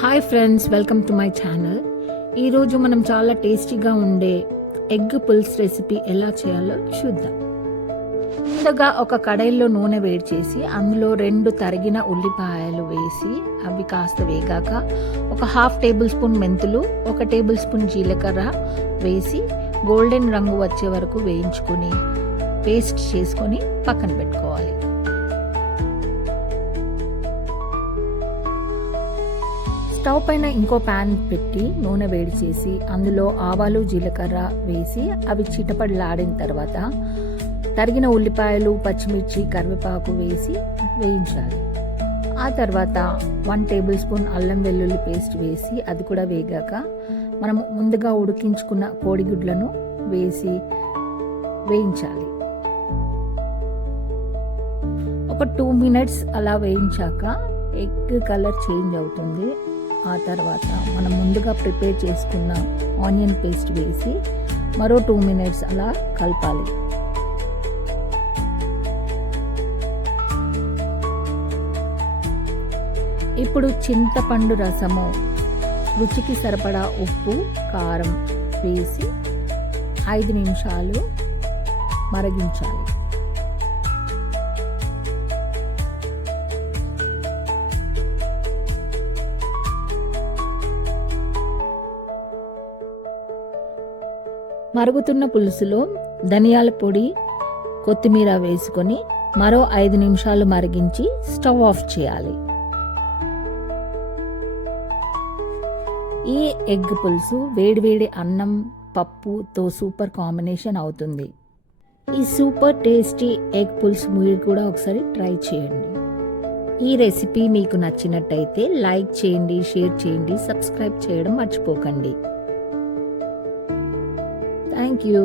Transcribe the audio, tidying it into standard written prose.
Hi friends, welcome to my channel. ఈరోజు మనం చాలా టేస్టీగా ఉండే ఎగ్ పుల్స్ రెసిపీ ఎలా చేయాలో చూద్దాం. ముందుగా ఒక కడాయిలో నూనె వేడి చేసి అందులో 2 తరిగిన ఉల్లిపాయలు వేసి అవి కాస్త వేగాక ఒక 1/2 టేబుల్ స్పూన్ మెంతులు, 1 టేబుల్ స్పూన్ జీలకర్ర వేసి గోల్డెన్ రంగు వచ్చే వరకు వేయించుకొని పేస్ట్ చేసుకొని పక్కన పెట్టుకోవాలి. స్టవ్ పైన ఇంకో ప్యాన్ పెట్టి నూనె వేడి చేసి అందులో ఆవాలు, జీలకర్ర వేసి అవి చిటపటలాడిన తర్వాత తరిగిన ఉల్లిపాయలు, పచ్చిమిర్చి, కరివేపాకు వేసి వేయించాలి. ఆ తర్వాత 1 టేబుల్ స్పూన్ అల్లం వెల్లుల్లి పేస్ట్ వేసి అది కూడా వేగాక మనం ముందుగా ఉడికించుకున్న కోడిగుడ్లను వేసి వేయించాలి. ఒక 2 మినిట్స్ అలా వేయించాక ఎగ్ కలర్ చేంజ్ అవుతుంది. ఆ తర్వాత మనం ముందుగా ప్రిపేర్ చేసుకున్న ఆనియన్ పేస్ట్ వేసి మరో 2 మినిట్స్ అలా కలపాలి. ఇప్పుడు చింతపండు రసము, రుచికి సరిపడా ఉప్పు, కారం వేసి 5 నిమిషాలు మరిగించాలి. మరుగుతున్న పులుసులో ధనియాల పొడి, కొత్తిమీర వేసుకొని మరో 5 నిమిషాలు మరిగించి స్టవ్ ఆఫ్ చేయాలి. ఈ ఎగ్ పులుసు వేడివేడి అన్నం, పప్పుతో సూపర్ కాంబినేషన్ అవుతుంది. ఈ సూపర్ టేస్టీ ఎగ్ పులుసు మీరు కూడా ఒకసారి ట్రై చేయండి. ఈ రెసిపీ మీకు నచ్చినట్టయితే లైక్ చేయండి, షేర్ చేయండి, సబ్స్క్రైబ్ చేయడం మర్చిపోకండి. Thank you.